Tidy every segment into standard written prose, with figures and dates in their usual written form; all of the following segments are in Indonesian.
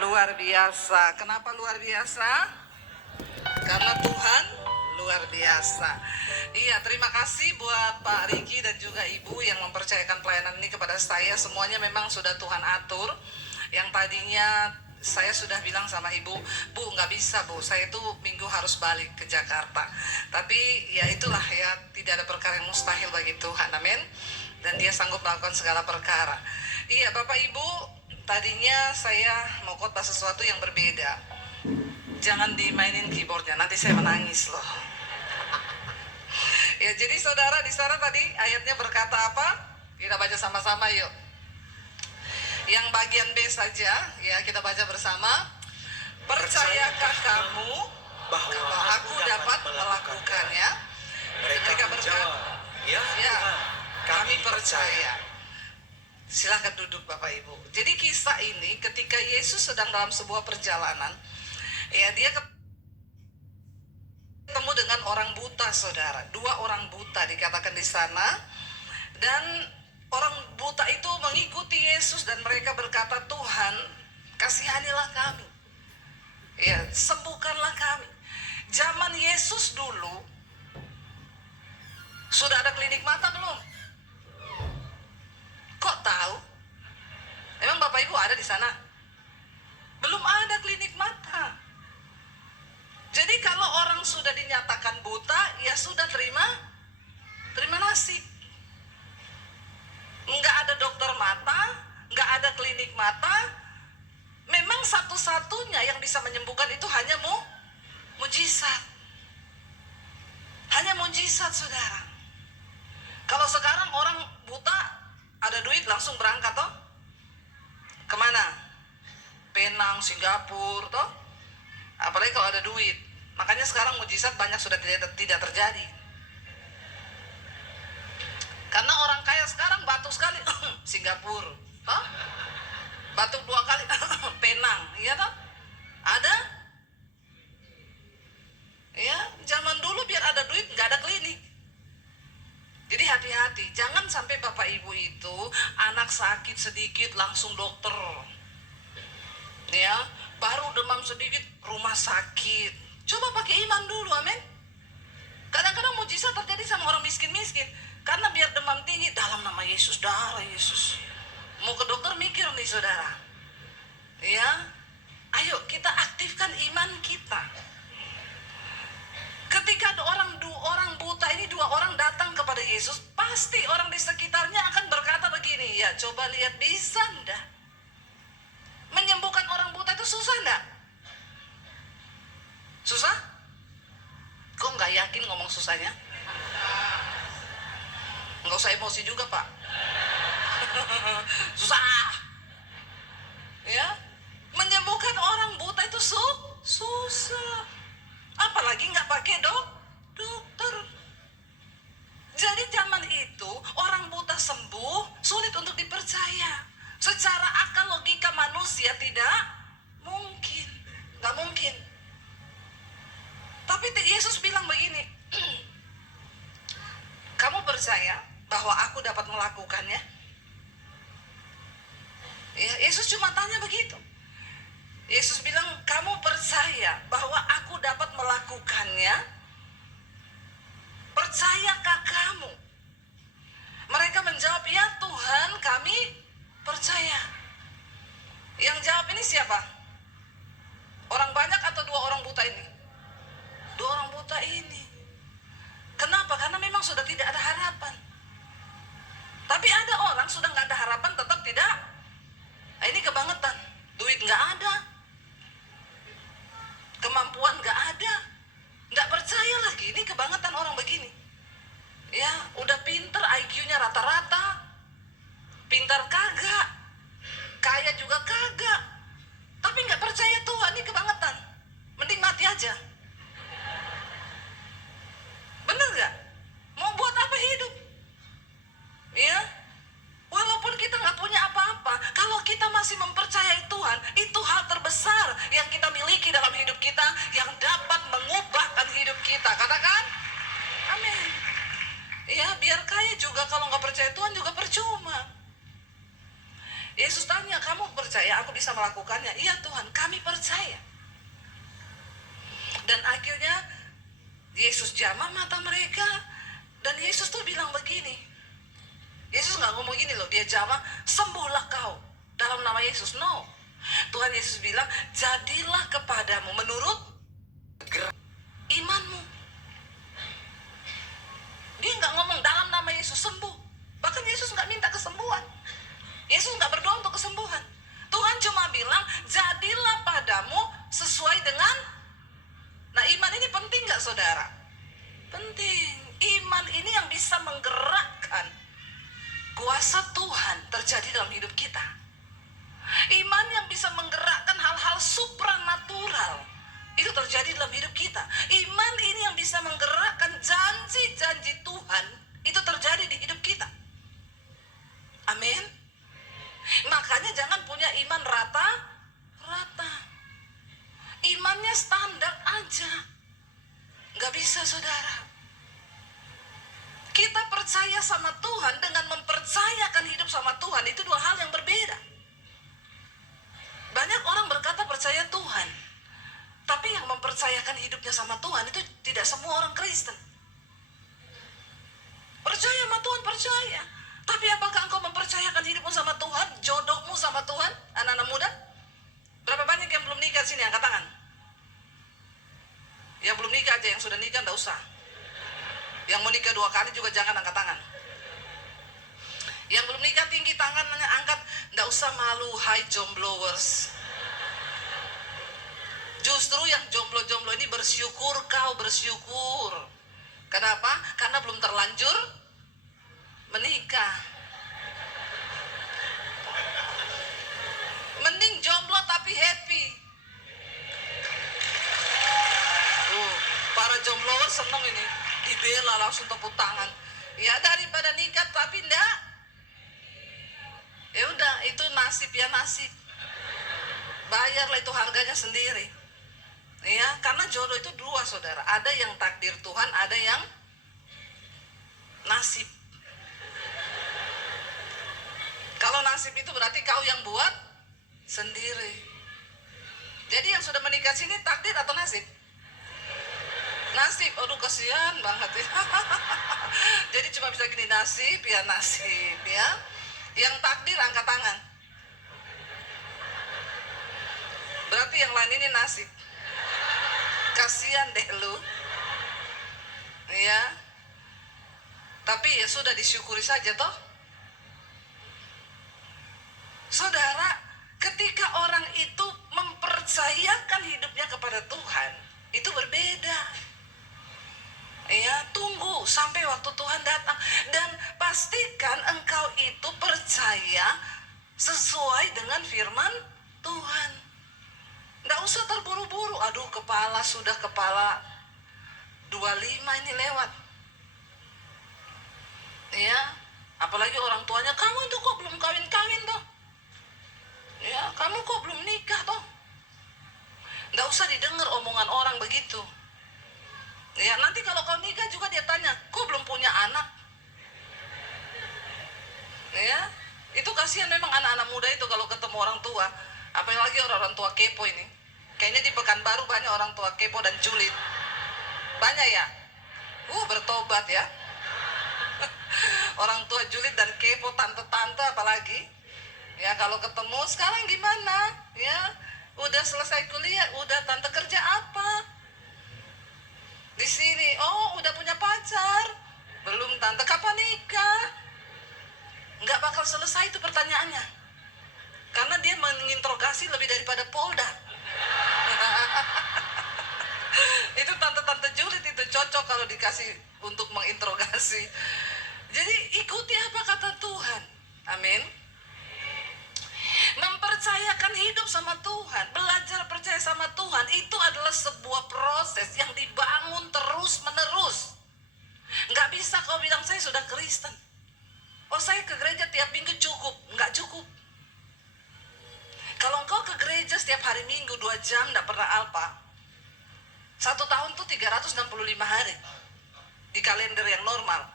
Luar biasa. Kenapa luar biasa? Karena Tuhan luar biasa. Iya, terima kasih buat Pak Riki dan juga Ibu yang mempercayakan pelayanan ini kepada saya. Semuanya memang sudah Tuhan atur. Yang tadinya saya sudah bilang sama Ibu, Bu nggak bisa Bu, saya itu minggu harus balik ke Jakarta. Tapi ya itulah ya, tidak ada perkara yang mustahil bagi Tuhan, amin. Dan Dia sanggup melakukan segala perkara. Iya Bapak Ibu, tadinya saya mau khotbah sesuatu yang berbeda. Jangan dimainin keyboardnya, nanti saya menangis loh. Ya jadi saudara, di sana tadi ayatnya berkata apa? Kita baca sama-sama yuk. Yang bagian B saja, ya kita baca bersama. Percayakah kamu bahwa aku dapat melakukannya? Mereka berkata, ya kami percaya. Silakan duduk Bapak Ibu. Jadi kisah ini ketika Yesus sedang dalam sebuah perjalanan, ya dia ketemu dengan orang buta, saudara. 2 orang buta dikatakan di sana. Dan orang buta itu mengikuti Yesus dan mereka berkata, Tuhan, kasihanilah kami. Ya, sembuhkanlah kami. Zaman Yesus dulu sudah ada klinik mata belum? Kok tahu? Emang Bapak Ibu ada di sana? Belum ada klinik mata. Jadi kalau orang sudah dinyatakan buta, ya sudah terima nasib. Nggak ada dokter mata, nggak ada klinik mata. Memang satu-satunya yang bisa menyembuhkan itu hanya mujizat. Hanya mujizat, saudara. Kalau sekarang orang buta ada duit langsung berangkat toh? Kemana? Penang, Singapura toh? Apalagi kalau ada duit. Makanya sekarang mujizat banyak sudah tidak terjadi. Karena orang kaya sekarang batuk sekali Singapura, huh? Batuk 2 kali Penang, iya toh? Ada? Ya, zaman dulu biar ada duit nggak ada klinik. Jadi hati-hati, jangan sampai Bapak Ibu itu anak sakit sedikit langsung dokter. Ya, baru demam sedikit rumah sakit. Coba pakai iman dulu, amin. Kadang-kadang mujizat terjadi sama orang miskin-miskin. Karena biar demam tinggi, dalam nama Yesus, darah Yesus. Mau ke dokter mikir nih saudara. Ya, ayo kita aktifkan iman kita. Ketika ada orang buta ini, 2 orang datang kepada Yesus, pasti orang di sekitarnya akan berkata begini, ya coba lihat bisa enggak? Menyembuhkan orang buta itu susah enggak? Susah? Kok nggak yakin ngomong susahnya? Nggak usah emosi juga Pak. Susah. Ya, menyembuhkan orang buta itu susah. Apalagi nggak pakai dokter. Jadi zaman itu orang buta sembuh sulit untuk dipercaya. Secara akal logika manusia tidak mungkin, nggak mungkin. Tapi Yesus bilang begini, kamu percaya bahwa aku dapat melakukannya? Ya, Yesus cuma tanya begitu. Yesus bilang, kamu percaya bahwa aku dapat melakukannya? Percayakah kamu? Mereka menjawab, ya Tuhan, kami percaya. Yang jawab ini siapa? Orang banyak atau 2 orang buta ini? 2 orang buta ini. Kenapa? Karena memang sudah tidak ada harapan. Tapi ada orang sudah nggak ada harapan tetap tidak. Nah, ini kebangetan. Duit nggak ada, kemampuan nggak ada, nggak percaya lagi. Ini kebangetan orang begini. Ya, udah pinter, IQ-nya rata-rata, pintar kagak, kaya juga kagak, tapi nggak percaya Tuhan. Ini kebangetan. Mending mati aja. Bener gak? Mau buat apa hidup? Ya, walaupun kita gak punya apa-apa, kalau kita masih mempercayai Tuhan, itu hal terbesar yang kita miliki dalam hidup kita, yang dapat mengubahkan hidup kita. Katakan amin. Ya, biar kaya juga kalau gak percaya Tuhan juga percuma. Yesus tanya, kamu percaya aku bisa melakukannya. Iya Tuhan, kami percaya. Dan akhirnya Yesus jamah mata mereka. Dan Yesus tuh bilang begini. Yesus gak ngomong gini loh, dia jamah, sembuhlah kau dalam nama Yesus. No, Tuhan Yesus bilang, jadilah kepadamu menurut imanmu. Dia gak ngomong dalam nama Yesus sembuh. Bahkan Yesus gak minta kesembuhan. Yesus gak berdoa untuk kesembuhan. Tuhan cuma bilang, jadilah padamu sesuai dengan. Nah, iman ini penting gak saudara? Penting. Iman ini yang bisa menggerakkan kuasa Tuhan terjadi dalam hidup kita. Iman yang bisa menggerakkan hal-hal supranatural itu terjadi dalam hidup kita. Iman ini yang bisa menggerakkan janji-janji Tuhan itu terjadi di hidup kita. Amin. Makanya jangan punya iman rata-rata. Imannya standar aja. Gak bisa saudara. Kita percaya sama Tuhan dengan mempercayakan hidup sama Tuhan, itu dua hal yang berbeda. Banyak orang berkata percaya Tuhan, tapi yang mempercayakan hidupnya sama Tuhan itu tidak semua orang Kristen. Percaya sama Tuhan, percaya. Tapi apakah engkau mempercayakan hidupmu sama Tuhan, jodohmu sama Tuhan, anak-anak muda? Berapa banyak yang belum nikah sini, angkat tangan. Yang belum nikah aja, yang sudah nikah enggak usah. Yang mau nikah 2 kali juga jangan angkat tangan. Yang belum nikah tinggi tangannya angkat, enggak usah malu, hai jomblowers. Justru yang jomblo-jomblo ini bersyukur, kau bersyukur. Kenapa? Karena belum terlanjur menikah. Mending jomblo tapi happy. Para jombloers seneng ini, dibela langsung tepuk tangan. Ya daripada nikah tapi enggak. Ya udah, itu nasib ya nasib. Bayarlah itu harganya sendiri. Ya, karena jodoh itu 2 saudara. Ada yang takdir Tuhan, ada yang nasib. Kalau nasib itu berarti kau yang buat sendiri. Jadi yang sudah menikah sini takdir atau nasib? Nasib. Aduh kasihan banget ya. Jadi cuma bisa gini, nasib ya nasib ya. Yang takdir angkat tangan. Berarti yang lain ini nasib. Kasihan deh lu. Ya. Tapi ya sudah, disyukuri saja toh. Saudara, ketika orang itu mempercayakan hidupnya kepada Tuhan, itu berbeda. Ya, tunggu sampai waktu Tuhan datang dan pastikan engkau itu percaya sesuai dengan firman Tuhan. Nggak usah terburu-buru. Aduh, kepala 25 ini lewat. Ya, apalagi orang tuanya, kamu itu kok belum kawin-kawin toh? Ya, kamu kok belum nikah toh? Nggak usah didengar omongan orang begitu. Ya, nanti kalau kau nikah juga dia tanya, kok belum punya anak? Ya, itu kasihan memang anak-anak muda itu kalau ketemu orang tua. Apalagi orang-orang tua kepo ini. Kayaknya di Pekanbaru banyak orang tua kepo dan julid. Banyak ya? Bertobat ya. Orang tua julid dan kepo, tante-tante apalagi. Ya, kalau ketemu, sekarang gimana? Ya, udah selesai kuliah, udah tante kerja apa? Di sini, udah punya pacar? Belum tante, kapan nikah? Nggak bakal selesai itu pertanyaannya. Karena dia menginterogasi lebih daripada Polda. Itu tante-tante julid itu cocok kalau dikasih untuk menginterogasi. Jadi ikuti apa kata Tuhan. Amin. Mempercayakan hidup sama Tuhan, belajar percaya sama Tuhan, itu adalah sebuah proses yang dibangun terus menerus. Nggak bisa kau bilang saya sudah Kristen, saya ke gereja tiap minggu cukup. Nggak cukup. Kalau engkau ke gereja setiap hari Minggu 2 jam nggak pernah alpa, 1 tahun tuh 365 hari di kalender yang normal.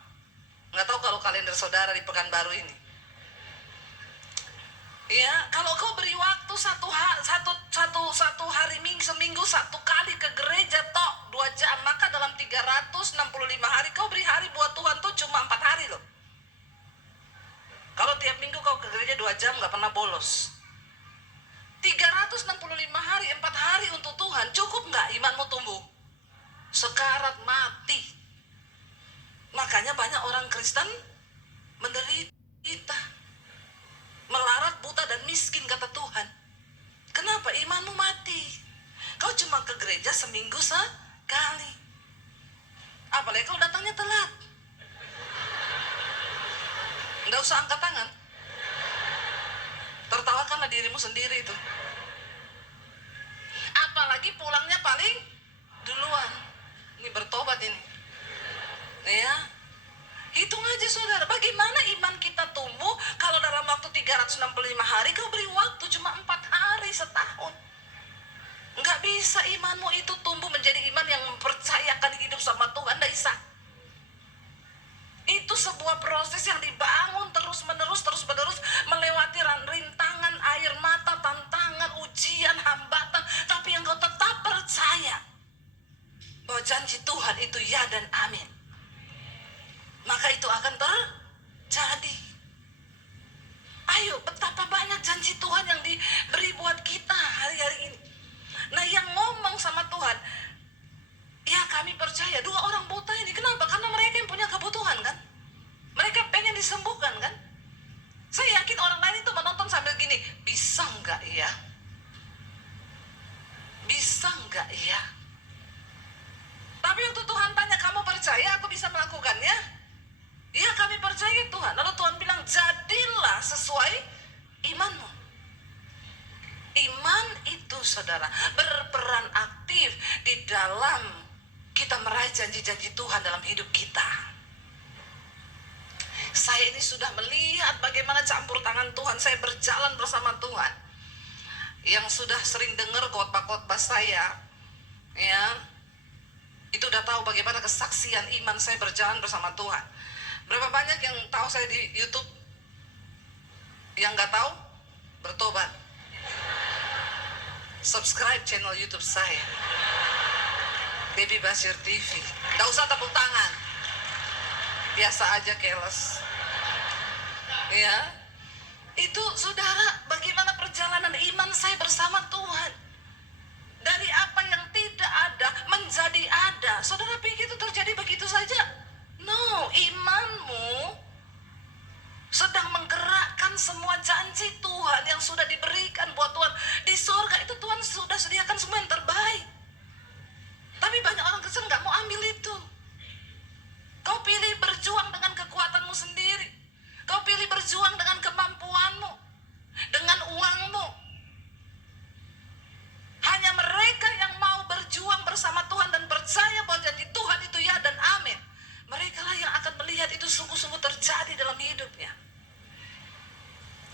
Nggak tahu kalau kalender saudara di Pekanbaru ini. Ya, kalau kau beri waktu satu hari seminggu satu kali ke gereja tok 2 jam, maka dalam 365 hari kau beri hari buat Tuhan tuh cuma 4 hari loh. Kalau tiap minggu kau ke gereja 2 jam gak pernah bolos. 365 hari, 4 hari untuk Tuhan, cukup gak imanmu tumbuh? Sekarat mati. Makanya banyak orang Kristen menderita, melarat, buta, dan miskin, kata Tuhan. Kenapa? Imanmu mati. Kau cuma ke gereja seminggu sekali. Apalagi kalau datangnya telat. Nggak usah angkat tangan. Tertawakanlah dirimu sendiri itu. Apalagi pulangnya paling duluan. Ini bertobat ini. Ya. Hitung aja saudara, bagaimana iman kita tumbuh kalau dalam waktu 365 hari kau beri waktu cuma 4 hari setahun. Nggak bisa imanmu itu tumbuh menjadi iman yang mempercayakan hidup sama Tuhan, nggak bisa. Itu sebuah proses yang dibangun terus-menerus melewati rintangan, air mata, tantangan, ujian, hambatan. Tapi yang kau tetap percaya bahwa janji Tuhan itu ya dan amin, maka itu akan terjadi. Ayo, betapa banyak janji Tuhan yang diberi buat kita hari-hari ini. Nah, yang ngomong sama Tuhan, ya kami percaya. 2 orang buta ini, kenapa? Karena mereka yang punya kebutuhan kan. Mereka pengen disembuhkan kan. Saya yakin orang lain itu menonton sambil gini, bisa enggak ya? Bisa enggak ya? Tapi waktu Tuhan tanya, kamu percaya aku bisa melakukannya? Ya, kami percaya Tuhan. Lalu Tuhan bilang, jadilah sesuai imanmu. Iman itu saudara berperan aktif di dalam kita meraih janji-janji Tuhan dalam hidup kita. Saya ini sudah melihat bagaimana campur tangan Tuhan. Saya berjalan bersama Tuhan. Yang sudah sering dengar khotbah-khotbah saya, ya, itu udah tahu bagaimana kesaksian iman saya berjalan bersama Tuhan. Berapa banyak yang tahu saya di YouTube? Yang nggak tahu, bertobat. Subscribe channel YouTube saya, Baby Basir TV. Nggak usah tepuk tangan, biasa aja, keles. Ya, itu saudara, bagaimana perjalanan iman saya bersama Tuhan. Dari apa yang tidak ada menjadi ada. Saudara pikir itu terjadi begitu saja? No, imanmu sedang menggerakkan semua janji Tuhan yang sudah diberikan buat Tuhan. Di surga itu Tuhan sudah sediakan semua yang terbaik. Tapi banyak orang Kristen gak mau ambil itu. Kau pilih berjuang dengan kekuatanmu sendiri. Kau pilih berjuang dengan kemampuanmu, dengan uangmu. Hanya mereka yang mau berjuang bersama Tuhan dan percaya bahwa janji Tuhan itu ya dan amin, mereka lah yang akan melihat itu sungguh-sungguh terjadi dalam hidupnya.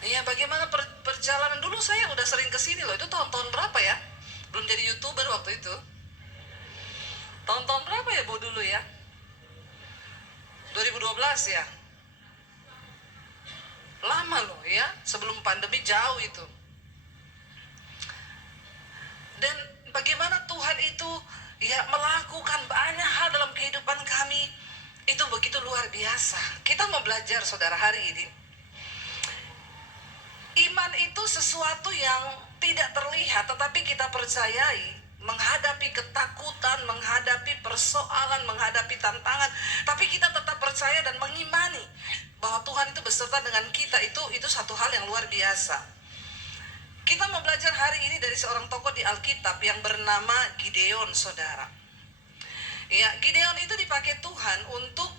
Ya, bagaimana perjalanan dulu saya udah sering kesini loh. Itu tahun-tahun berapa ya? Belum jadi YouTuber waktu itu. Tahun-tahun berapa ya Bu dulu ya? 2012 ya? Lama loh ya, sebelum pandemi jauh itu. Dan bagaimana Tuhan itu ya melakukan banyak hal dalam kehidupan kami, itu begitu luar biasa. Kita mau belajar saudara hari ini. Iman itu sesuatu yang tidak terlihat tetapi kita percayai. Menghadapi ketakutan, menghadapi persoalan, menghadapi tantangan, tapi kita tetap percaya dan mengimani bahwa Tuhan itu beserta dengan kita. Itu satu hal yang luar biasa. Kita mau belajar hari ini dari seorang tokoh di Alkitab yang bernama Gideon, saudara. Ya, Gideon itu dipakai Tuhan untuk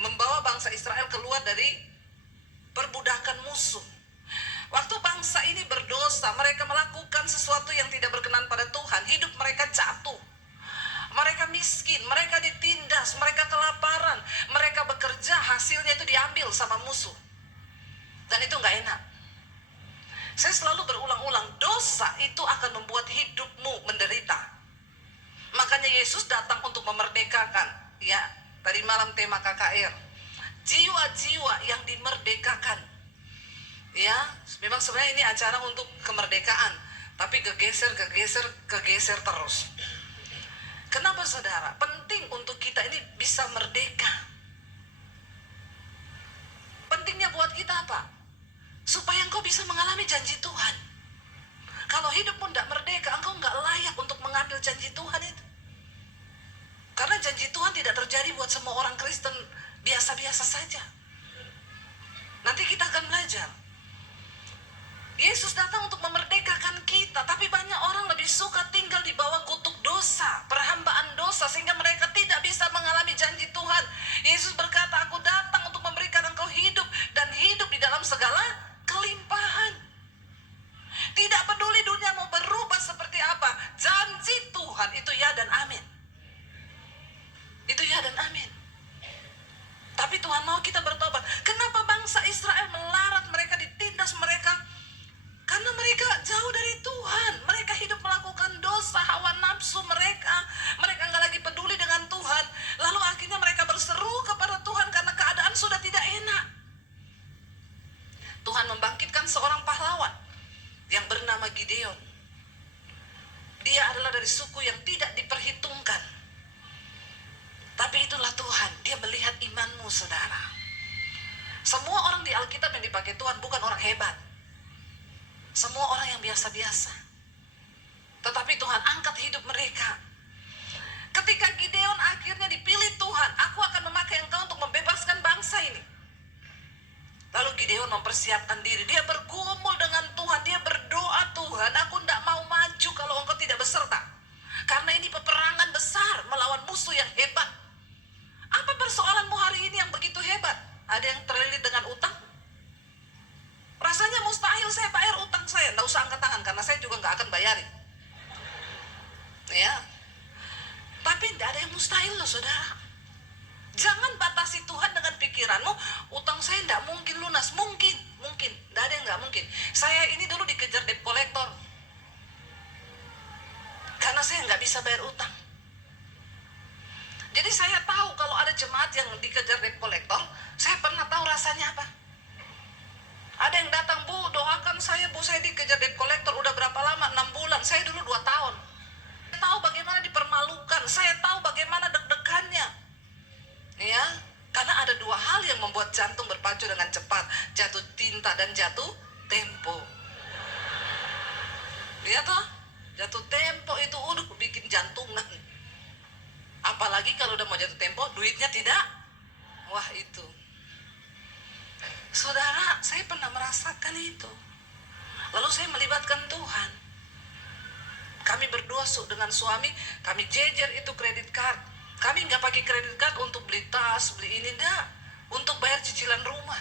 membawa bangsa Israel keluar dari perbudakan musuh. Waktu bangsa ini berdosa, mereka melakukan sesuatu yang tidak berkenan pada Tuhan. Hidup mereka jatuh. Mereka miskin, mereka ditindas, mereka kelaparan, mereka bekerja, hasilnya itu diambil sama musuh. Dan itu gak enak. Saya selalu berulang-ulang, dosa itu akan membuat hidupmu menderita. Makanya Yesus datang untuk memerdekakan. Ya, tadi malam tema KKR, jiwa-jiwa yang dimerdekakan. Ya, memang sebenarnya ini acara untuk kemerdekaan, tapi kegeser terus. Kenapa saudara? Penting untuk kita ini bisa merdeka. Pentingnya buat kita apa? Supaya engkau bisa mengalami janji Tuhan. Kalau hidupmu tidak merdeka, engkau nggak layak untuk mengambil janji Tuhan itu. Karena janji Tuhan tidak terjadi buat semua orang Kristen biasa-biasa saja. Nanti kita akan belajar. Yesus datang untuk memerdekakan kita, tapi banyak orang lebih suka tinggal di bawah kutuk dosa, perhambaan dosa, sehingga mereka tidak bisa mengalami janji Tuhan. Yesus berkata, aku datang untuk memberikan engkau hidup, dan hidup di dalam segala kelimpahan. Tidak peduli dunia mau berubah seperti apa, janji Tuhan itu ya dan amin. Itu ya dan amin. Tapi Tuhan mau kita bertobat. Kenapa bangsa Israel melarat, mereka ditindas, karena mereka jauh dari Tuhan. Mereka hidup melakukan dosa, hawa nafsu mereka nggak lagi peduli dengan Tuhan. Lalu akhirnya mereka berseru kepada Tuhan karena keadaan sudah tidak enak. Tuhan membangkitkan seorang pahlawan yang bernama Gideon. Dia adalah dari suku yang tidak diperhitungkan. Tapi itulah Tuhan, dia melihat imanmu saudara. Semua orang di Alkitab yang dipakai Tuhan bukan orang hebat. Semua orang yang biasa-biasa. Tetapi Tuhan angkat hidup mereka. Ketika Gideon akhirnya dipilih Tuhan, aku akan memakai engkau untuk membebaskan bangsa ini. Lalu Gideon mempersiapkan diri. Dia bergumul dengan Tuhan. Dia berdoa, Tuhan, aku tidak mau maju kalau engkau tidak beserta. Karena ini peperangan besar melawan musuh yang hebat. Apa persoalanmu hari ini yang begitu hebat? Ada yang terlilit dengan utang? Rasanya mustahil saya bayar utang saya. Nggak usah angkat tangan, karena saya juga nggak akan bayarin. Ya. Tapi tidak ada yang mustahil loh saudara. Jangan batasi Tuhan dengan pikiranmu, utang saya tidak mungkin lunas. Mungkin. Tidak ada yang nggak mungkin. Saya ini dulu dikejar debt collector. Karena saya nggak bisa bayar utang. Jadi saya tahu kalau ada jemaat yang dikejar debt collector, saya pernah tahu rasanya apa. Ada yang datang, Bu, doakan saya, Bu, saya dikejar debt collector. Udah berapa lama? 6 bulan. Saya dulu 2 tahun. Saya tahu bagaimana dipermalukan. Saya tahu bagaimana deg-degannya. Ya, karena ada 2 hal yang membuat jantung berpacu dengan cepat. Jatuh tinta dan jatuh tempo. Lihat toh, jatuh tempo itu udah bikin jantungan. Apalagi kalau udah mau jatuh tempo, duitnya tidak. Wah itu. Saudara, saya pernah merasakan itu. Lalu saya melibatkan Tuhan. Kami berdua dengan suami, kami jejer itu kredit card. Kami nggak pakai kredit card untuk beli tas, beli ini, enggak. Untuk bayar cicilan rumah.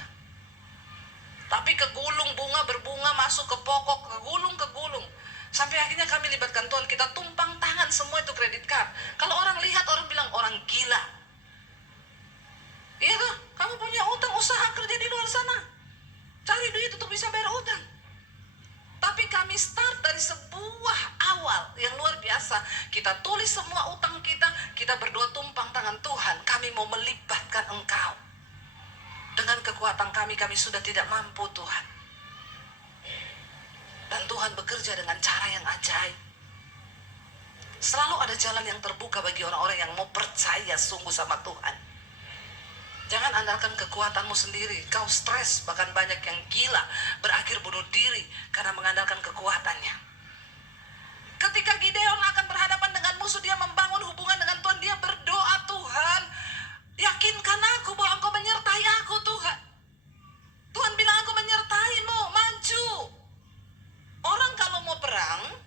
Tapi kegulung, bunga berbunga, masuk ke pokok, kegulung. Sampai akhirnya kami libatkan Tuhan, kita tumpang tangan semua itu kredit card. Kalau orang lihat, orang bilang, orang gila. Iya tuh, kamu punya utang, usaha kerja di luar sana. Cari duit untuk bisa bayar utang. Tapi kami start dari sebuah awal yang luar biasa. Kita tulis semua utang kita, kita berdoa tumpang tangan, Tuhan, kami mau melibatkan Engkau. Dengan kekuatan kami sudah tidak mampu Tuhan. Dan Tuhan bekerja dengan cara yang ajaib. Selalu ada jalan yang terbuka bagi orang-orang yang mau percaya sungguh sama Tuhan. Jangan andalkan kekuatanmu sendiri. Kau stres, bahkan banyak yang gila, berakhir bunuh diri karena mengandalkan kekuatannya. Ketika Gideon akan berhadapan dengan musuh, dia membangun hubungan dengan Tuhan. Dia berdoa, Tuhan, yakinkan aku bahwa Engkau menyertai aku, Tuhan. Tuhan bilang, aku menyertaimu, maju. Orang kalau mau perang,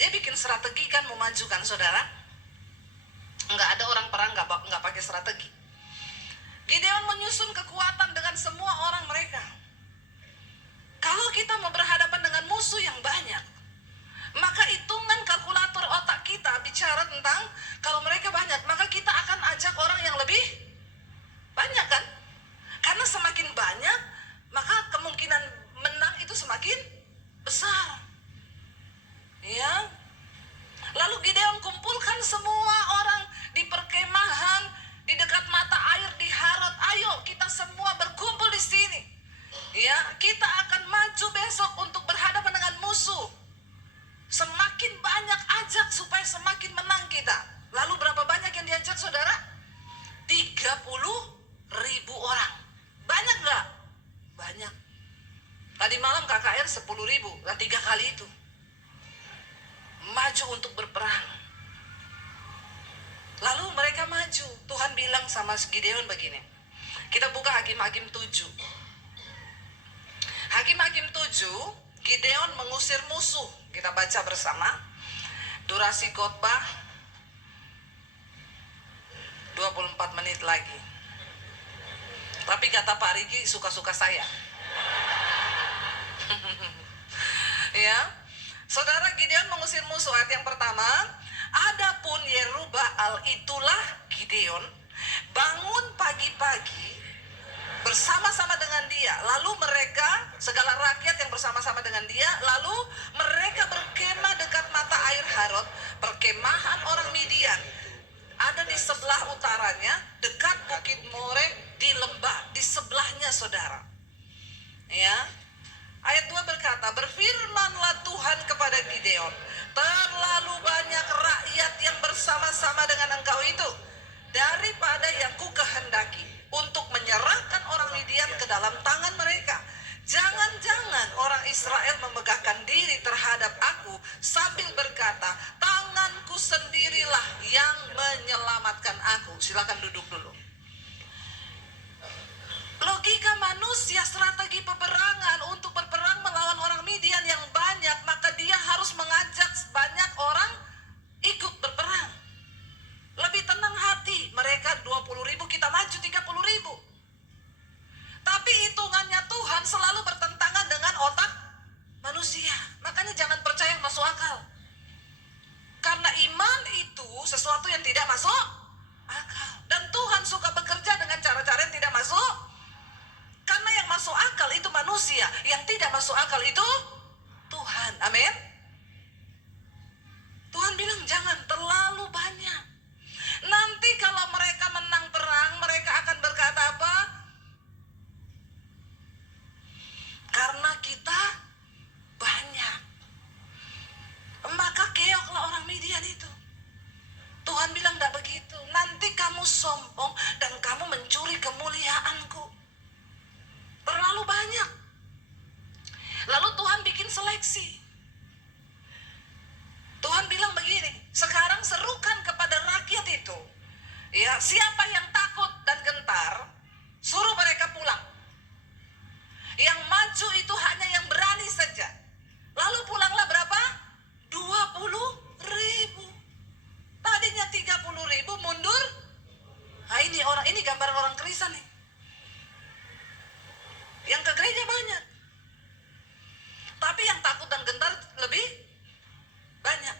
dia bikin strategi kan, mau maju kan saudara. Nggak ada orang perang nggak pakai strategi. Gideon menyusun kekuatan dengan semua orang mereka. Kalau kita mau berhadapan dengan musuh yang banyak, maka hitungan kalkulator otak kita bicara tentang kalau mereka banyak, maka kita akan ajak orang yang lebih banyak kan? Karena semakin banyak, maka kemungkinan menang itu semakin besar. Ya. Lalu Gideon kumpulkan semua orang di perkemahan, di dekat mata air di Harod. Ayo kita semua berkumpul di sini. Ya, kita akan maju maju besok untuk berhadapan dengan musuh. Semakin banyak ajak supaya semakin menang kita. Lalu berapa banyak yang diajak saudara? 30.000 orang. Banyak gak? Banyak. Tadi malam KKR 10.000, dan 3 kali itu. Maju untuk berperang. Lalu mereka maju. Tuhan bilang sama Gideon begini. Kita buka Hakim-Hakim 7. Hakim-Hakim 7, Gideon mengusir musuh. Kita baca bersama. Durasi khotbah 24 menit lagi. Tapi kata Pak Riki, suka-suka saya. Ya, saudara, Gideon mengusir musuh. Ayat yang pertama, adapun Yerubbaal itulah Gideon bangun pagi-pagi bersama-sama dengan dia. Lalu mereka, segala rakyat yang bersama-sama dengan dia, lalu mereka berkemah dekat mata air Harod, perkemahan orang Midian. Ada di sebelah utaranya, dekat Bukit More, di lembah, di sebelahnya saudara. Ya, ayat 2 berkata, berfirmanlah Tuhan kepada Gideon, terlalu banyak rakyat yang bersama-sama dengan engkau itu, daripada yang ku kehendaki untuk menyerahkan orang Midian ke dalam tangan mereka. Jangan-jangan orang Israel memegahkan diri terhadap aku sambil berkata, tanganku sendirilah yang menyelamatkan aku. Silakan duduk dulu. Logika manusia, strategi peperangan untuk berperang melawan orang Midian yang banyak, maka dia harus mengajak banyak orang ikut berperang. Lebih tenang hati, mereka 20.000, kita maju 30.000. Tapi hitungannya Tuhan selalu bertentangan dengan otak manusia. Makanya jangan percaya yang masuk akal. Karena iman itu sesuatu yang tidak masuk akal. Dan Tuhan suka bekerja dengan cara-cara yang tidak masuk. Karena yang masuk akal itu manusia, yang tidak masuk akal itu Tuhan. Amin. Tuhan bilang jangan terlalu banyak. Nanti kalau mereka menang perang, mereka akan berkata apa? Karena kita banyak, maka keoklah orang Midian itu. Tuhan bilang tidak begitu. Nanti kamu sombong dan kamu mencuri kemuliaanku. Terlalu banyak. Lalu Tuhan bikin seleksi. Tuhan bilang begini, sekarang serukan kepada rakyat itu, ya, siapa yang takut dan gentar, suruh mereka pulang. Yang maju itu hanya yang berani saja. Lalu pulanglah berapa? 20.000. Tadinya 30.000 mundur. Nah, ini gambaran orang Kristen nih. Yang ke gereja banyak. Tapi yang takut dan gentar lebih banyak.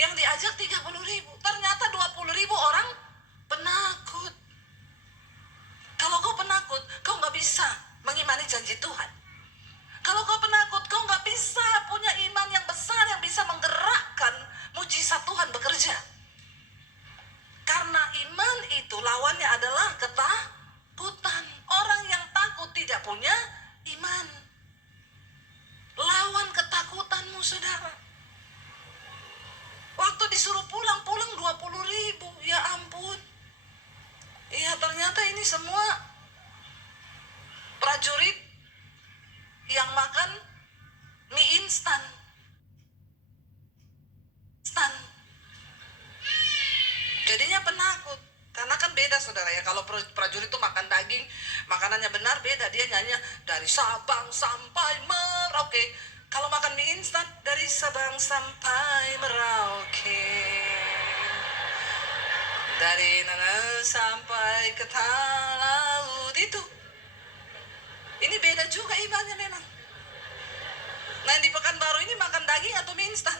Yang diajak 30.000. Ternyata 20.000 orang penakut. Kalau kau penakut, kau gak bisa mengimani janji Tuhan. Kalau kau penakut, kau gak bisa punya iman yang besar yang bisa menggerakkan mujizat Tuhan bekerja. Karena iman itu lawannya adalah ketakutan. Orang yang takut tidak punya iman. Lawan ketakutanmu, saudara. Waktu disuruh pulang 20.000. Ya ampun. Iya, ternyata ini semua prajurit yang makan mie instan. Jadinya penakut. Karena kan beda, saudara ya. Kalau prajurit itu makan daging, makanannya benar, beda. Dia nyanyi dari Sabang sampai Merauke. Kalau makan mie instan, dari Sabang sampai Merauke, dari Nana sampai ke Talaut. Itu. Ini beda juga imannya memang. Nah, yang di Pekanbaru ini makan daging atau mie instan?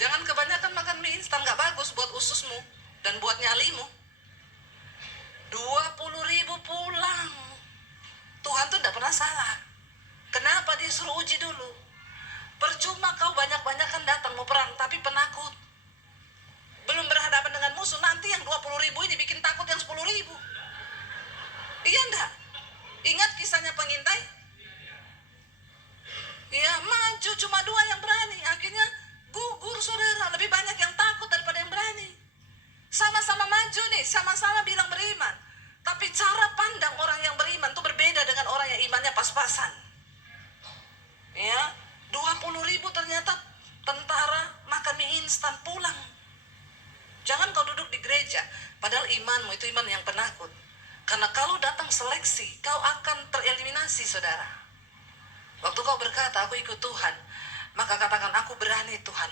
Jangan kebanyakan makan mie instan, gak bagus buat ususmu dan buat nyalimu. 20.000 pulang. Tuhan tuh gak pernah salah. Kenapa dia suruh uji dulu? Percuma kau banyak-banyakan datang mau perang, tapi penakut. Belum berhadapan dengan musuh, nanti yang 20.000 ini bikin takut yang 10.000. Iya enggak? Ingat kisahnya pengintai? Ya, maju cuma 2 yang berani. Akhirnya gugur, saudara. Lebih banyak yang takut daripada yang berani. Sama-sama maju nih, sama-sama bilang beriman. Tapi cara pandang orang yang beriman itu berbeda dengan orang yang imannya pas-pasan. Ya, 20.000 ternyata tentara makan mie instan pulang. Jangan kau duduk di gereja, padahal imanmu itu iman yang penakut. Karena kalau datang seleksi, kau akan tereliminasi, saudara. Waktu kau berkata, aku ikut Tuhan, maka katakan, aku berani Tuhan.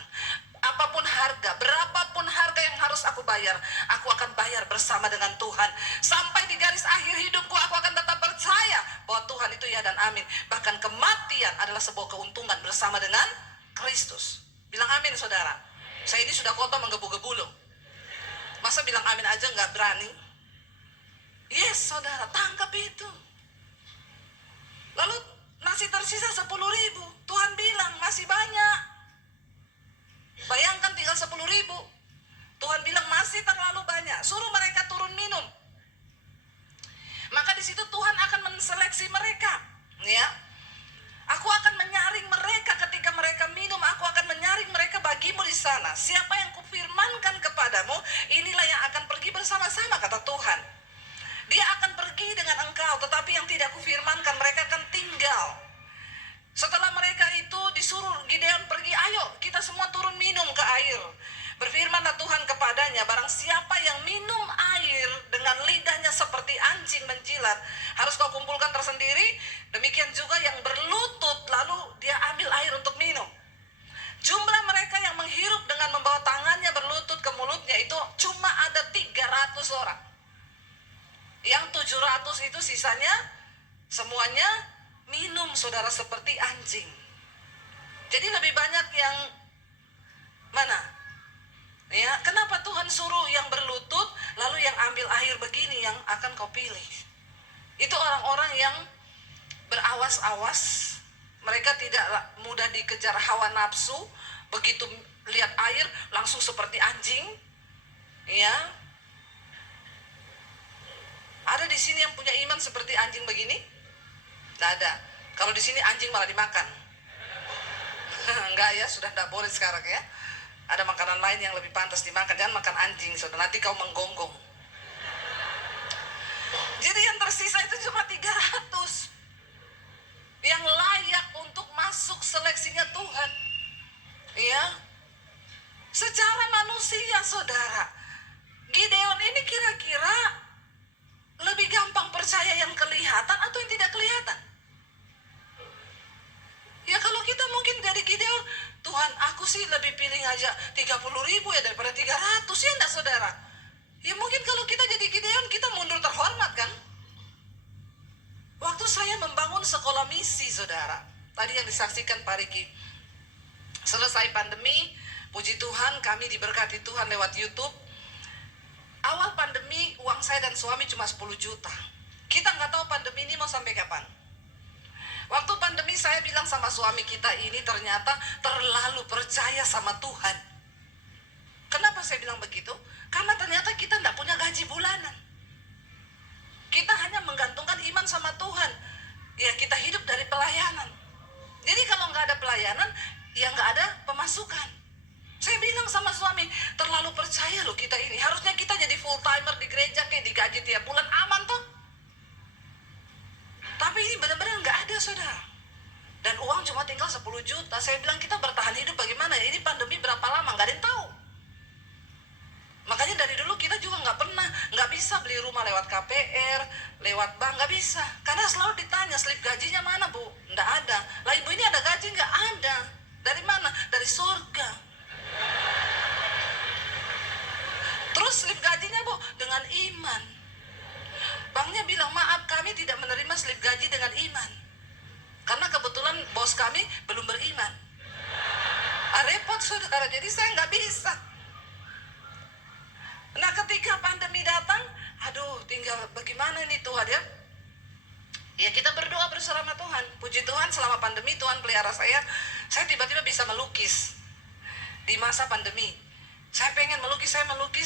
Apapun harga, berapapun harga yang harus aku bayar, aku akan bayar bersama dengan Tuhan. Sampai di garis akhir hidupku, aku akan tetap percaya bahwa Tuhan itu ya dan amin. Bahkan kematian adalah sebuah keuntungan bersama dengan Kristus. Bilang amin, saudara. Saya ini sudah kotor menggebu-gebu loh. Masa bilang amin aja nggak berani? Yes, saudara, tangkap itu. Lalu masih tersisa 10.000. Tuhan bilang masih banyak. Bayangkan tinggal 10.000. Tuhan bilang masih terlalu banyak. Suruh mereka turun minum. Maka di situ Tuhan akan menseleksi mereka. Ya, aku akan menyaring mereka ketika mereka minum. Aku akan menyaring mereka bagimu di sana. Siapa yang kufirmankan kepadamu, inilah yang akan pergi bersama-sama, kata Tuhan. Dia akan pergi dengan engkau, tetapi yang tidak kufirmankan mereka akan tinggal. Setelah mereka itu disuruh Gideon pergi, ayo kita semua turun minum ke air. Berfirmanlah Tuhan kepadanya, barang siapa yang minum air dengan lidahnya seperti anjing menjilat, harus kau kumpulkan tersendiri. Demikian juga yang berlutut, lalu dia ambil air untuk minum. Jumlah mereka yang menghirup dengan membawa tangannya berlutut ke mulutnya itu cuma ada 300 orang. Yang 700 itu sisanya semuanya minum, saudara, seperti anjing. Jadi lebih banyak yang mana? Ya, kenapa Tuhan suruh yang berlutut, lalu yang ambil air begini yang akan kau pilih? Itu orang-orang yang berawas-awas. Mereka tidak mudah dikejar hawa nafsu. Begitu lihat air langsung seperti anjing. Ya. Ada di sini yang punya iman seperti anjing begini? Tidak ada. Kalau di sini anjing malah dimakan. Enggak ya, sudah tidak boleh sekarang ya. Ada makanan lain yang lebih pantas dimakan. Jangan makan anjing, saudara. Nanti kau menggonggong. Jadi yang tersisa itu cuma 300 yang layak untuk masuk seleksinya Tuhan. Ya. Secara manusia, saudara, Gideon ini kira-kira lebih gampang percaya yang kelihatan atau yang tidak kelihatan? Ya kalau kita mungkin dari Gideon, Tuhan aku sih lebih pilih ngajak 30.000 ya daripada 300 ya enggak, saudara? Ya mungkin kalau kita jadi Gideon, kita mundur terhormat kan? Waktu saya membangun sekolah misi, saudara, tadi yang disaksikan Pak Riki, selesai pandemi, puji Tuhan kami diberkati Tuhan lewat YouTube. Awal pandemi uang saya dan suami cuma 10 juta. Kita nggak tahu pandemi ini mau sampai kapan. Waktu pandemi saya bilang sama suami kita ini ternyata terlalu percaya sama Tuhan. Kenapa saya bilang begitu? Karena ternyata kita nggak punya gaji bulanan. Kita hanya menggantungkan iman sama Tuhan. Ya kita hidup dari pelayanan. Jadi kalau nggak ada pelayanan, ya nggak ada pemasukan. Saya bilang sama suami, terlalu percaya loh kita ini. Harusnya kita jadi full timer di gereja, kayak digaji tiap bulan, aman toh. Tapi ini benar-benar nggak ada, saudara. Dan uang cuma tinggal 10 juta. Saya bilang kita bertahan hidup bagaimana? Ini pandemi berapa lama? Nggak ada yang tahu. Makanya dari dulu kita juga nggak bisa beli rumah lewat KPR, lewat bank, nggak bisa. Karena selalu ditanya, slip gajinya mana, Bu? Nggak ada. Lah ibu ini ada gaji? Nggak ada. Dari mana? Dari surga. Terus slip gajinya, Bu, dengan iman. Banknya bilang, maaf kami tidak menerima slip gaji dengan iman. Karena kebetulan bos kami belum beriman. Repot, saudara, jadi saya nggak bisa. Nah ketika pandemi datang, aduh tinggal bagaimana ini Tuhan ya. Ya kita berdoa bersama Tuhan. Puji Tuhan selama pandemi Tuhan pelihara saya tiba-tiba bisa melukis. Di masa pandemi, Saya pengen melukis,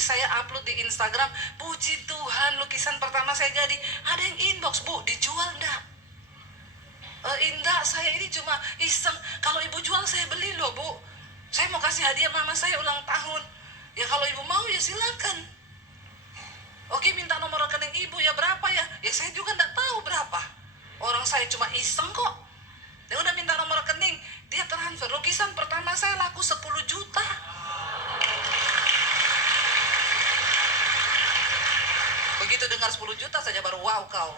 saya upload di Instagram. Puji Tuhan, lukisan pertama saya jadi. Ada yang inbox, Bu, dijual enggak? Enggak, saya ini cuma iseng. Kalau ibu jual saya beli loh, Bu. Saya mau kasih hadiah mama saya ulang tahun. Ya kalau ibu mau ya silakan. Oke, minta nomor rekening ibu ya, berapa ya? Ya saya juga enggak tahu berapa. Orang saya cuma iseng kok. Dia udah minta nomor rekening, dia transfer. Lukisan pertama saya laku 10 juta. Begitu dengar 10 juta saja baru wow kau.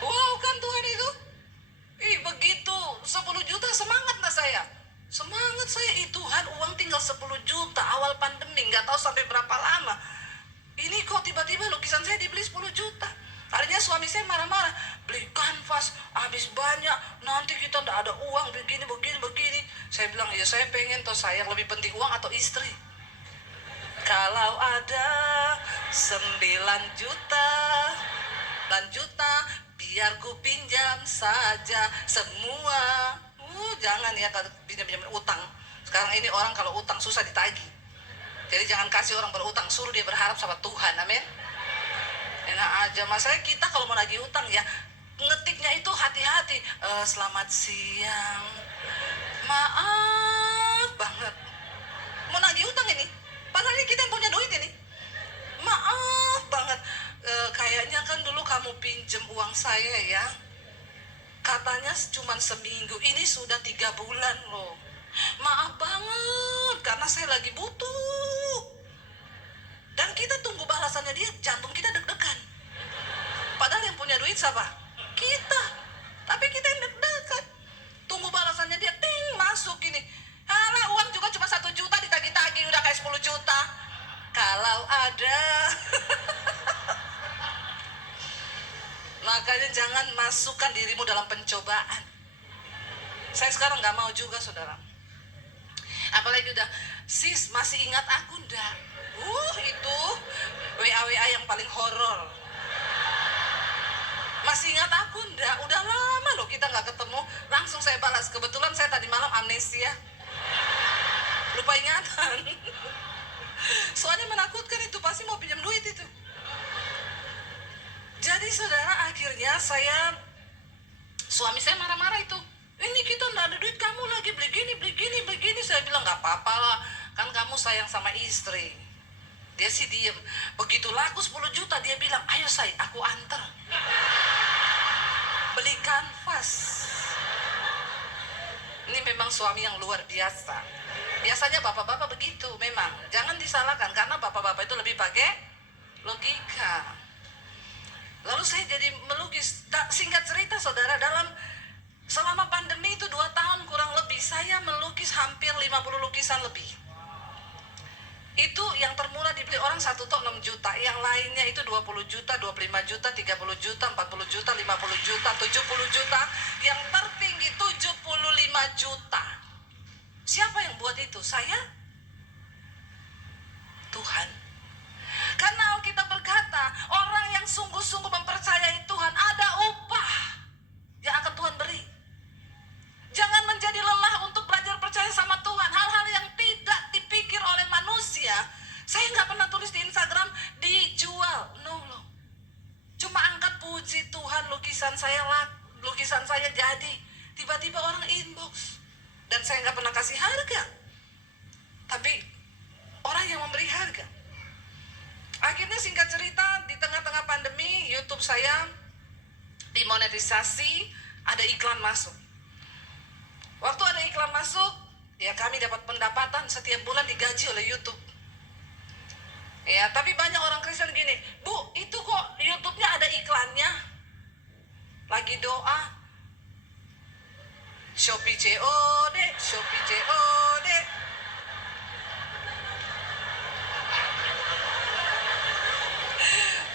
Wow kan Tuhan itu. Begitu 10 juta semangat lah saya. Semangat saya, Tuhan uang tinggal 10 juta awal pandemi, nggak tahu sampai berapa lama. Ini kok tiba-tiba lukisan saya dibeli 10 juta. Akhirnya suami saya marah-marah, beli kanvas habis banyak, nanti kita nggak ada uang begini. Saya bilang, ya saya pengen toh, saya lebih penting uang atau istri. Kalau ada 9 juta, 9 juta, biar ku pinjam saja semua. Jangan ya kalau pinjam utang. Sekarang ini orang kalau utang susah ditagih. Jadi jangan kasih orang berutang, suruh dia berharap sama Tuhan, amin. Enak aja, masalahnya kita kalau mau nagih utang ya, ngetiknya itu hati-hati. Selamat siang, maaf banget. Mau nagih utang ini, padahal ini kita yang punya duit ini. Maaf banget, kayaknya kan dulu kamu pinjem uang saya ya. Katanya cuma seminggu, ini sudah 3 bulan loh. Maaf banget, karena saya lagi butuh. Dan kita tunggu balasannya dia, jantung kita deg-degan. Padahal yang punya duit siapa? Kita. Tapi kita yang deg-degan. Tunggu balasannya dia, ting, masuk ini. Halah, uang juga cuma 1 juta ditagih-tagih, udah kayak 10 juta. Kalau ada. Makanya jangan masukkan dirimu dalam pencobaan. Saya sekarang gak mau juga, saudara. Apalagi udah, sis masih ingat aku ndak? Itu WA yang paling horor. Masih ingat aku ndak? Udah lama loh kita gak ketemu. Langsung saya balas, kebetulan saya tadi malam amnesia, lupa ingatan. Soalnya menakutkan, itu pasti mau pinjam duit itu. Jadi saudara, akhirnya suami saya marah-marah itu. Ini kita nggak ada duit, kamu lagi beli gini. Saya bilang nggak apa-apa lah, kan kamu sayang sama istri. Dia sih diem. Begitu laku 10 juta dia bilang, ayo say, aku antar. Beli kanvas. Ini memang suami yang luar biasa. Biasanya bapak-bapak begitu memang. Jangan disalahkan, karena bapak-bapak itu lebih pakai logika. Lalu saya jadi melukis. Singkat cerita saudara, selama pandemi itu 2 tahun kurang lebih, saya melukis hampir 50 lukisan lebih. Itu yang termurah dibeli orang 1 tok 6 juta. Yang lainnya itu 20 juta, 25 juta, 30 juta, 40 juta, 50 juta, 70 juta. Yang tertinggi 75 juta. Siapa yang buat itu? Saya? Tuhan. Karena Alkitab berkata, orang yang sungguh-sungguh mempercayai Tuhan, ada upah yang akan Tuhan beri. Jangan menjadi lelah untuk belajar percaya sama Tuhan. Hal-hal yang tidak dipikir oleh manusia. Saya nggak pernah tulis di Instagram, dijual. No. Cuma angkat, puji Tuhan, lukisan saya jadi. Tiba-tiba orang inbox. Dan saya nggak pernah kasih harga. Tapi orang yang memberi harga. Akhirnya singkat cerita, di tengah-tengah pandemi, YouTube saya dimonetisasi, ada iklan masuk. Waktu ada iklan masuk, ya kami dapat pendapatan setiap bulan, digaji oleh YouTube. Ya, tapi banyak orang Kristen gini, Bu, itu kok YouTube-nya ada iklannya? Lagi doa, Shopee COD.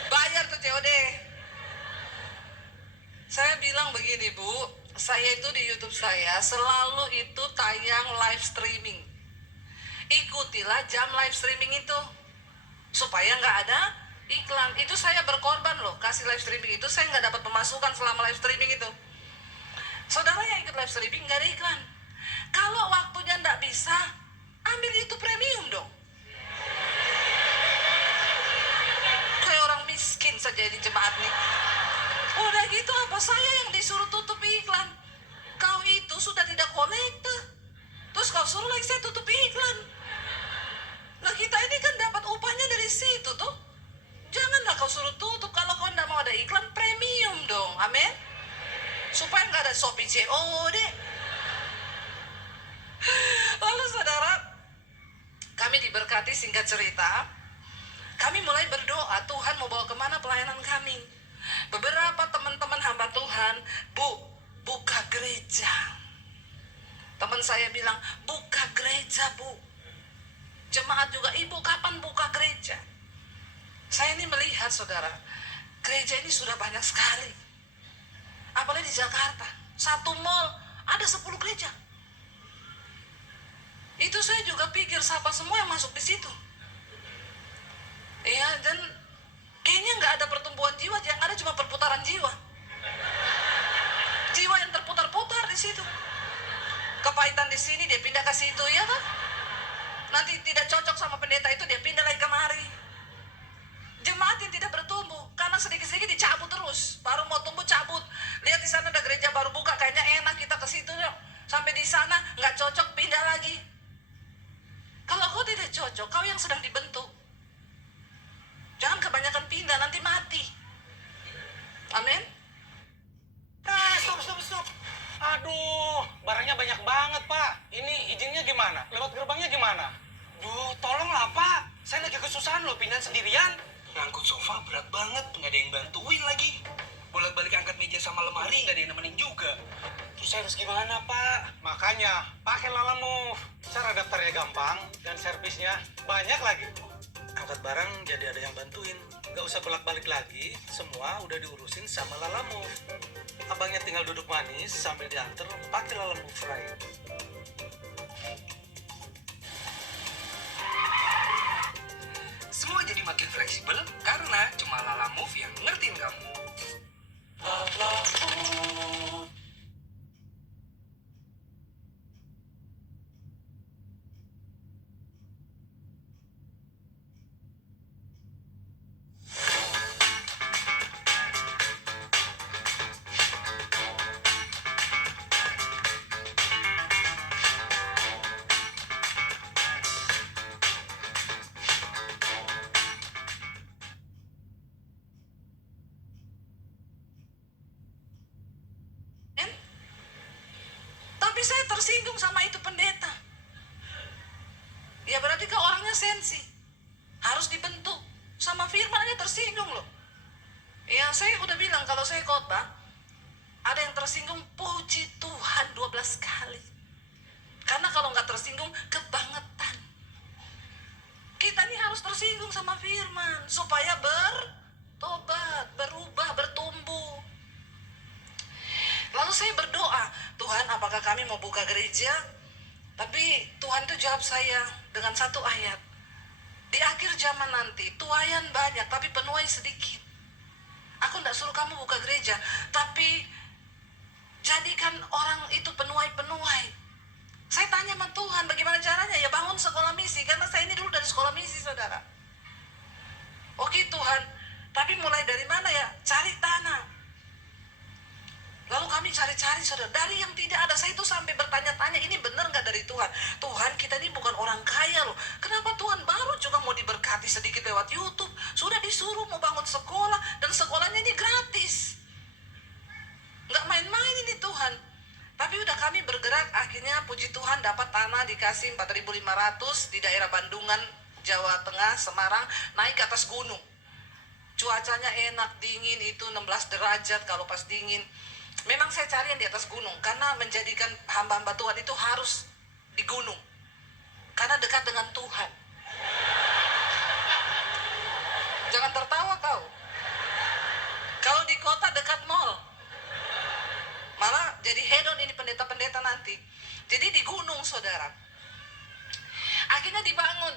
Bayar tuh COD. Saya bilang begini, Bu, saya itu di YouTube saya selalu itu tayang live streaming. Ikutilah jam live streaming itu supaya nggak ada iklan. Itu saya berkorban loh, kasih live streaming itu. Saya nggak dapat pemasukan selama live streaming itu. Saudara yang ikut live streaming nggak ada iklan. Kalau waktunya nggak bisa, ambil itu premium dong. Kayak orang miskin saja di jemaat nih. Udah gitu apa saya yang disuruh tutup iklan? Kau itu sudah tidak kolekte. Terus kau suruh lagi saya tutup iklan. Nah kita ini kan dapat upahnya dari situ tuh. Janganlah kau suruh tutup kalau kau nggak mau ada iklan premium dong. Amin. Supaya nggak ada Shopee COD. Lalu saudara, kami diberkati, singkat cerita, kami mulai berdoa, Tuhan mau bawa kemana pelayanan kami. Beberapa teman-teman hamba Tuhan, Bu, buka gereja. Teman saya bilang, buka gereja Bu. Jemaat juga, Ibu kapan buka gereja? Saya ini melihat saudara, gereja ini sudah banyak sekali. Apalagi di Jakarta, satu mall ada 10 gereja. Itu saya juga pikir siapa semua yang masuk di situ. Iya, dan kayaknya nggak ada pertumbuhan jiwa, yang ada cuma perputaran jiwa. Jiwa yang terputar-putar di situ. Kepahitan di sini dia pindah ke situ, ya kan? Nanti tidak cocok sama pendeta itu dia pindah lagi kemari. Jemaat yang tidak bertumbuh karena sedikit-sedikit dicabut terus. Baru mau tumbuh cabut. Lihat di sana ada gereja baru buka, kayaknya enak kita ke situ yuk. Sampai di sana nggak cocok, pindah lagi. Kalau kau tidak cocok, kau yang sedang dibentuk. Jangan kebanyakan pindah, nanti mati. Amin. Stop. Aduh, barangnya banyak banget, Pak. Ini izinnya gimana? Lewat gerbangnya gimana? Duh, tolonglah, Pak. Saya lagi kesusahan loh, pindahan sendirian. Ngangkut sofa berat banget, nggak ada yang bantuin lagi. Bolak-balik angkat meja sama lemari, nggak ada yang nemenin juga. Terus saya harus gimana, Pak? Makanya, pakai Lala Move. Cara daftarnya gampang, dan servisnya banyak lagi. Angkat barang jadi ada yang bantuin. Nggak usah bolak-balik lagi, semua udah diurusin sama Lala Move. Abangnya tinggal duduk manis sambil diantar pakai Lala Move Ride. Semua jadi makin fleksibel karena cuma Lala Move yang ngertiin kamu. Tapi saya tersinggung sama itu pendeta. Ya berarti kau orangnya sensi. Harus dibentuk. Sama firman aja tersinggung loh. Ya saya udah bilang kalau saya khotbah, ada yang tersinggung, puji Tuhan 12 kali. Karena kalau nggak tersinggung, kebangetan. Kita ini harus tersinggung sama firman. Supaya bertobat, berubah, bertumbuh. Lalu saya berdoa, Tuhan apakah kami mau buka gereja? Tapi Tuhan itu jawab saya dengan satu ayat. Di akhir zaman nanti, tuayan banyak tapi penuai sedikit. Aku tidak suruh kamu buka gereja, tapi jadikan orang itu penuai-penuai. Saya tanya sama Tuhan, bagaimana caranya? Ya bangun sekolah misi, karena saya ini dulu dari sekolah misi, saudara. Oke Tuhan, tapi mulai dari mana ya? Cari tanah. Lalu kami cari-cari, saudara, dari yang tidak ada. Saya itu sampai bertanya-tanya, ini benar nggak dari Tuhan? Tuhan, kita ini bukan orang kaya loh. Kenapa Tuhan baru juga mau diberkati sedikit lewat YouTube? Sudah disuruh mau bangun sekolah, dan sekolahnya ini gratis. Nggak main-main ini Tuhan. Tapi udah kami bergerak, akhirnya puji Tuhan dapat tanah dikasih 4.500 di daerah Bandungan, Jawa Tengah, Semarang, naik ke atas gunung. Cuacanya enak, dingin, itu 16 derajat kalau pas dingin. Memang saya cari yang di atas gunung, karena menjadikan hamba-hamba Tuhan itu harus di gunung. Karena dekat dengan Tuhan. Jangan tertawa kau. Kalau di kota dekat mall. Malah jadi hedon ini pendeta-pendeta nanti. Jadi di gunung, saudara. Akhirnya dibangun.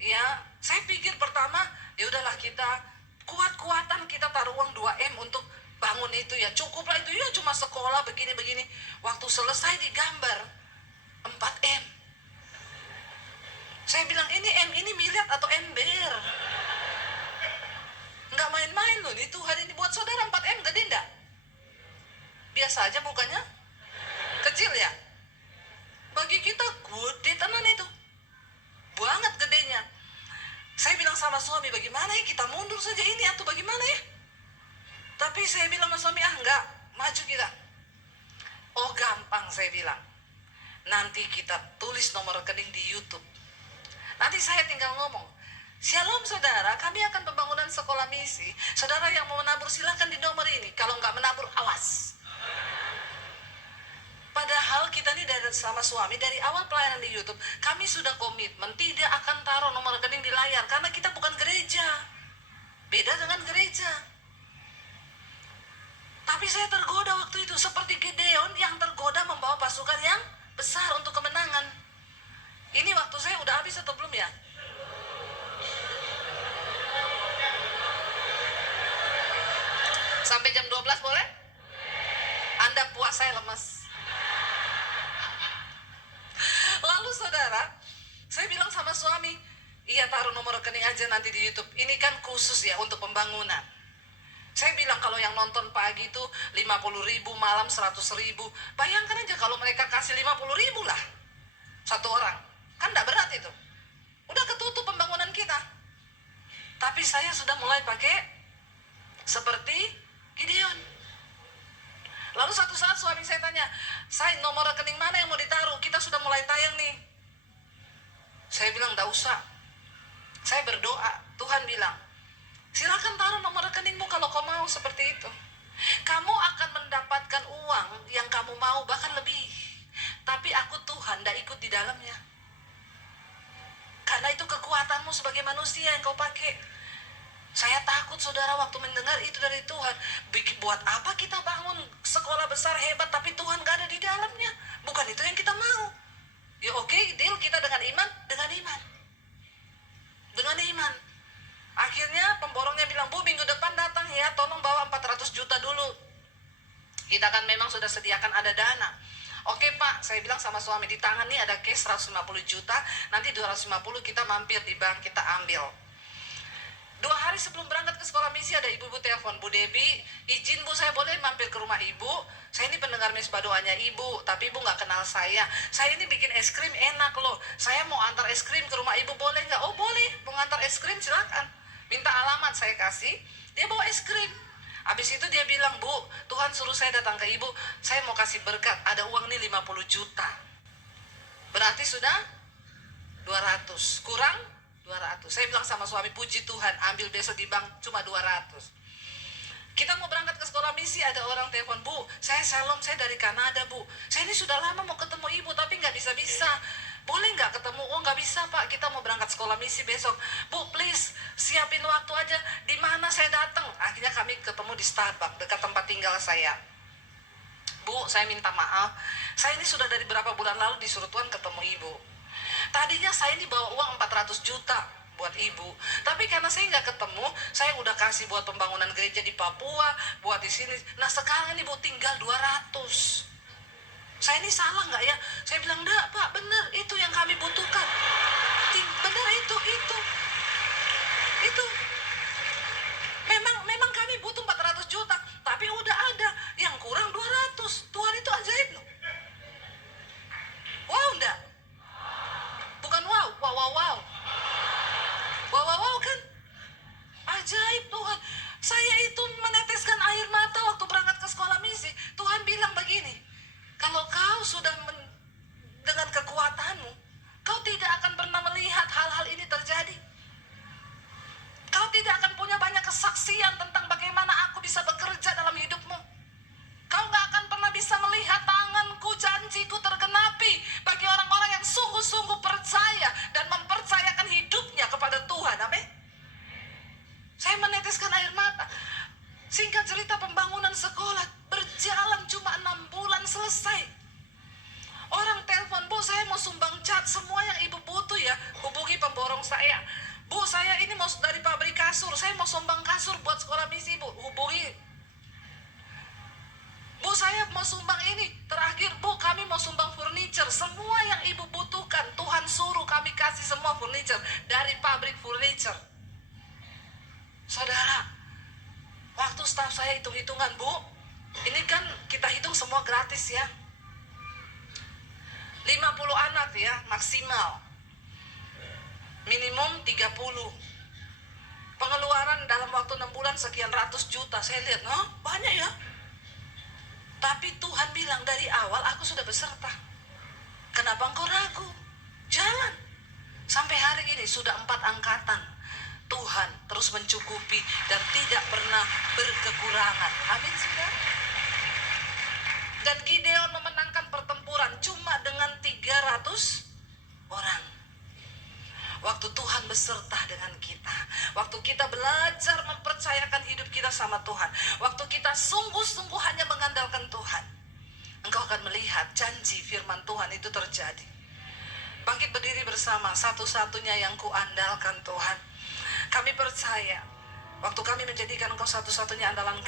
Ya, saya pikir pertama, ya udahlah kita kuat-kuatan kita taruh uang 2M untuk bangun itu ya, cukuplah itu ya, cuma sekolah begini-begini. Waktu selesai digambar, 4M. Saya bilang, ini miliar atau ember? Nggak main-main loh, ini Tuhan ini buat saudara 4M gede enggak? Biasa aja bukannya? Kecil ya? Bagi kita gede tenan itu. Banget gedenya. Saya bilang sama suami, bagaimana ya kita mundur saja ini atau bagaimana ya? Tapi saya bilang sama suami, enggak, maju kita. Oh gampang, saya bilang. Nanti kita tulis nomor rekening di YouTube. Nanti saya tinggal ngomong, Shalom saudara, kami akan pembangunan sekolah misi. Saudara yang mau menabur silakan di nomor ini. Kalau nggak menabur, awas. Padahal kita ini sama suami dari awal pelayanan di YouTube, kami sudah komitmen tidak akan taruh nomor rekening di layar karena kita bukan gereja. Beda dengan gereja. Tapi saya tergoda waktu itu seperti Gideon yang tergoda membawa pasukan yang besar untuk kemenangan. Ini waktu saya udah habis atau belum ya? Sampai jam 12 boleh? Anda puas, saya lemes. Lalu saudara, saya bilang sama suami, iya taruh nomor rekening aja nanti di YouTube. Ini kan khusus ya untuk pembangunan. Saya bilang kalau yang nonton pagi itu 50.000, malam 100.000. Bayangkan aja kalau mereka kasih 50.000 lah satu orang. Kan gak berat itu. Udah ketutup pembangunan kita. Tapi saya sudah mulai pakai seperti Gideon. Lalu satu saat suami saya tanya, saya nomor rekening mana yang mau ditaruh? Kita sudah mulai tayang nih. Saya bilang, gak usah. Saya berdoa, Tuhan bilang, silakan taruh nomor rekeningmu kalau kau mau seperti itu. Kamu akan mendapatkan uang yang kamu mau, bahkan lebih. Tapi aku Tuhan, gak ikut di dalamnya. Karena itu kekuatanmu sebagai manusia yang kau pakai. Saya takut saudara waktu mendengar itu dari Tuhan. Buat apa kita bangun sekolah besar hebat tapi Tuhan gak ada di dalamnya? Bukan itu yang kita mau. Ya oke, deal kita dengan iman. Dengan iman. Akhirnya pemborongnya bilang, Bu minggu depan datang ya, tolong bawa 400 juta dulu. Kita kan memang sudah sediakan ada dana. Oke Pak, saya bilang sama suami, di tangan nih ada cash 150 juta, nanti 250 kita mampir di bank, kita ambil. 2 hari sebelum berangkat ke sekolah misi ada ibu-ibu telepon, Bu Debi, izin Bu saya boleh mampir ke rumah ibu? Saya ini pendengar misbah doanya ibu, tapi ibu gak kenal saya. Saya ini bikin es krim enak loh. Saya mau antar es krim ke rumah ibu, boleh gak? Oh boleh, mau ngantar es krim silakan. Minta alamat saya kasih, dia bawa es krim. Habis itu dia bilang, Bu, Tuhan suruh saya datang ke ibu, saya mau kasih berkat, ada uang nih 50 juta. Berarti sudah 200, kurang 200. Saya bilang sama suami, puji Tuhan, ambil besok di bank cuma 200. Kita mau berangkat ke sekolah misi, ada orang telepon, Bu, saya Shalom, saya dari Kanada, Bu. Saya ini sudah lama mau ketemu ibu, tapi nggak bisa-bisa. Boleh nggak ketemu? Oh nggak bisa Pak, kita mau berangkat sekolah misi besok. Bu, please, siapin waktu aja. Di mana saya datang? Akhirnya kami ketemu di Starbucks, dekat tempat tinggal saya. Bu, saya minta maaf. Saya ini sudah dari berapa bulan lalu disuruh Tuhan ketemu ibu. Tadinya saya ini bawa uang 400 juta buat ibu. Tapi karena saya nggak ketemu, saya udah kasih buat pembangunan gereja di Papua, buat di sini. Nah sekarang ini Bu tinggal 200. Saya ini salah nggak ya? Saya bilang, enggak Pak, bener, itu yang kami butuhkan. Bener itu. Memang kami butuh 400 juta, tapi udah ada, yang kurang 200. Tuhan itu ajaib loh. Wow enggak? Bukan wow. Wow kan? Ajaib Tuhan. Saya itu meneteskan air mata waktu berangkat ke sekolah misi. Tuhan bilang begini, kalau kau sudah dengan kekuatanmu, kau tidak akan pernah melihat hal-hal ini terjadi. Kau tidak akan punya banyak kesaksian tentang bagaimana aku bisa bekerja dalam hidupmu. Kau gak akan pernah bisa melihat tanganku, janjiku tergenapi bagi orang-orang yang sungguh-sungguh percaya dan mempercayakan hidupnya kepada Tuhan. Amin. Saya meneteskan air mata. Singkat cerita, pembangunan sekolah berjalan cuma 6 bulan selesai. mau sumbang ini. Terakhir Bu, kami mau sumbang furniture. Semua yang ibu butuhkan, Tuhan suruh kami kasih semua furniture dari pabrik furniture. Saudara, waktu staf saya hitung-hitungan Bu, ini kan kita hitung semua gratis ya. 50 anak ya, maksimal. Minimum 30. Pengeluaran dalam waktu 6 bulan sekian ratus juta. Saya lihat, banyak ya. Tapi Tuhan bilang dari awal aku sudah beserta. Kenapa engkau ragu? Jalan. Sampai hari ini sudah 4 angkatan. Tuhan terus mencukupi dan tidak pernah berkekurangan. Amin sudah. Dan Gideon memenangkan pertempuran cuma dengan 300 orang. Waktu Tuhan beserta dengan kita, waktu kita belajar mempercayakan hidup kita sama Tuhan, waktu kita sungguh-sungguh hanya mengandalkan Tuhan, engkau akan melihat janji firman Tuhan itu terjadi. Bangkit berdiri bersama, satu-satunya yang kuandalkan Tuhan. Kami percaya, waktu kami menjadikan engkau satu-satunya andalan